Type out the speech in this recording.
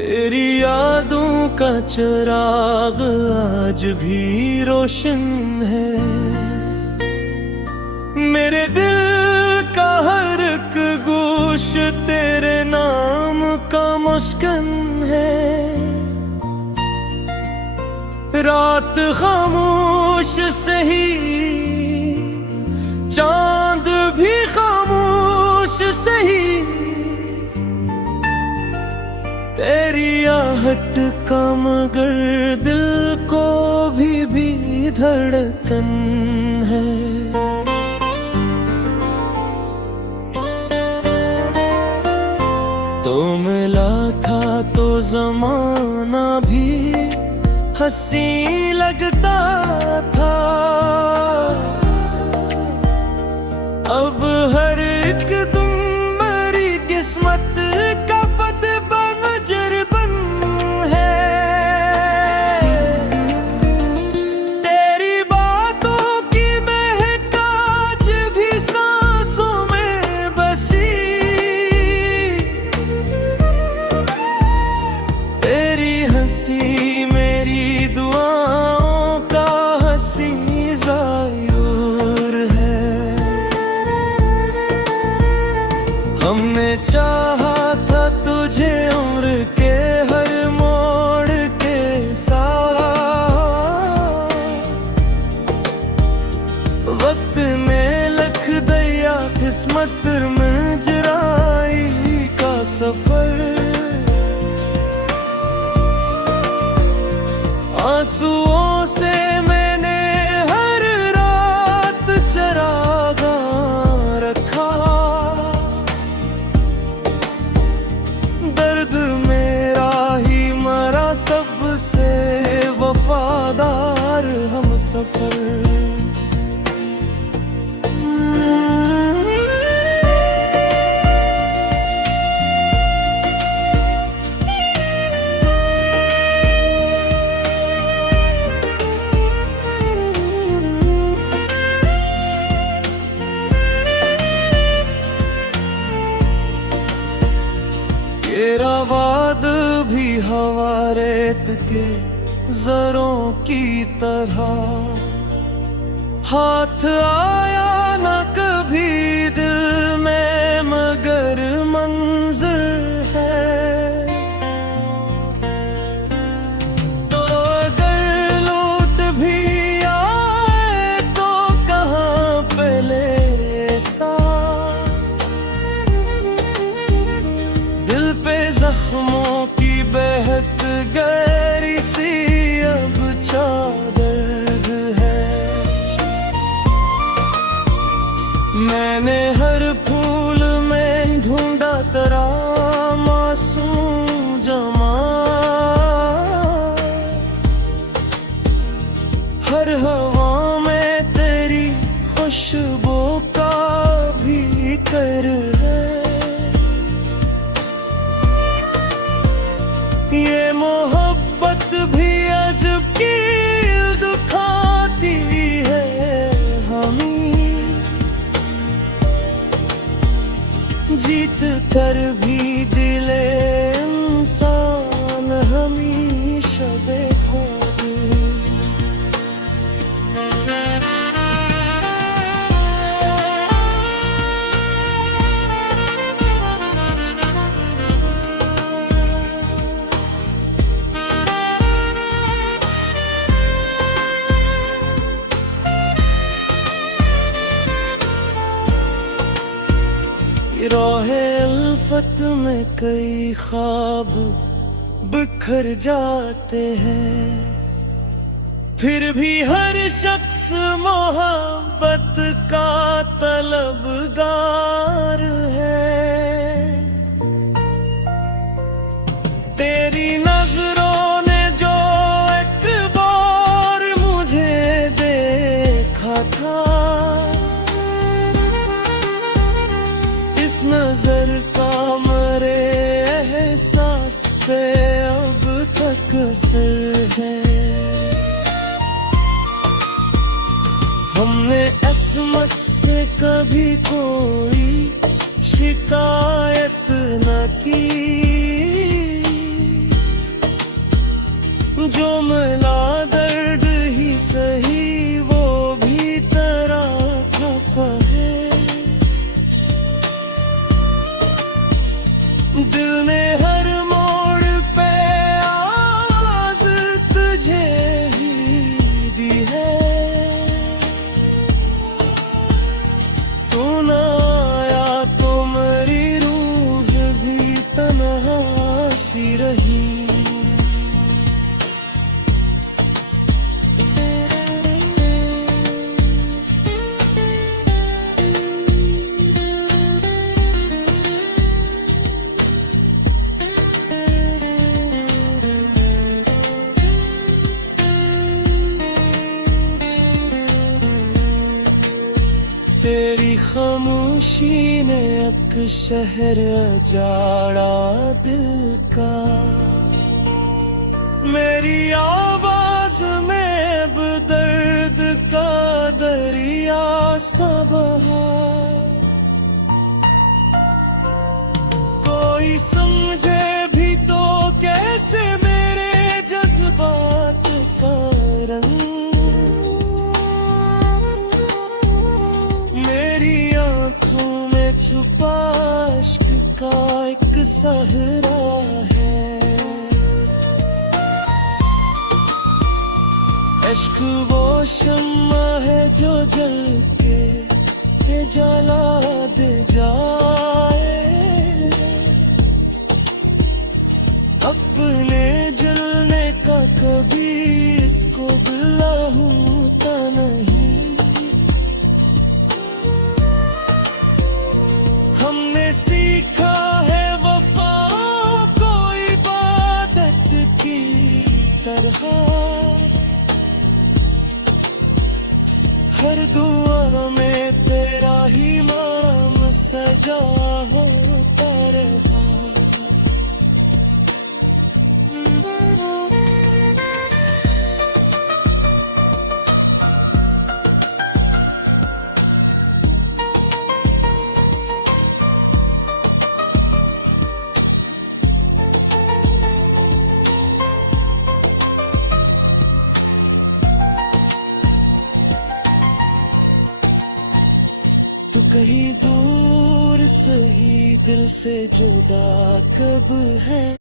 तेरी यादों का चिराग आज भी रोशन है। मेरे दिल का हर एक गोश तेरे नाम का मुस्कान है। रात खामोश सही, चांद भी खामोश सही, तेरी आहट का मगर दिल को भी धड़कन है। तो मिला था तो जमाना भी हंसी लगता था। अब हर एक दिन मेरी किस्मत का फतेह बनजर बन है। तेरी बातों की महक आज भी सांसों में बसी। तेरी हंसी मेरी दुआओं का हंसी ज़ायूर है। हमने चाहा था तुझे उम्र के हर मोड़ के साथ। वक्त ने लिख दिया किस्मत में जुदाई का सफर। आंसुओं से मैंने हर रात चरागा रखा। दर्द मेरा ही मरा सबसे वफादार हम सफर। तेरा वाद भी हवा रेत के जरों की तरह हाथ आया न कभी दिल में मगर मंजर है। तो अगर लौट भी आए तो कहाँ पे ले सा। दिल पे जख्मों की बहत गहरी सी अब चादर है। मैंने हर फूल में ढूंढा तेरा मासूम जमा। हर हवा में तेरी खुशबू का भी कर है। ये मोहब्बत भी अजब की दुखाती है हमें। जीत कर भी दिले इंसान हमेशा बेखौफ। राहे अल्फत में कई ख्वाब बिखर जाते हैं। फिर भी हर शख्स मोहब्बत का तलबगार है। तेरी नजरों ने जो एक बार मुझे देखा था। इस नजर का मरे एहसास पे अब तक असर है। हमने असमत से कभी कोई शिकायत न की। सी रही। तेरी खामोशी ने एक शहर उजाड़ा दिल का, मेरी आवाज में अब दर्द का दरिया सा बहा। कोई समझे भी तो कैसे मेरे जज्बात का रंग, मेरी आंखों में छुपा इश्क का एक सहरा है। इश्क वो शम्मा है जो जल के ये जला दे जाए, अपने जलने का कभी इसको गिला होता नहीं। हमने सीखा है वफा को इबादत की तरह, हर दुआ में तेरा ही नाम सजा होता रहा। तू कहीं दूर सही दिल से जुदा कब है।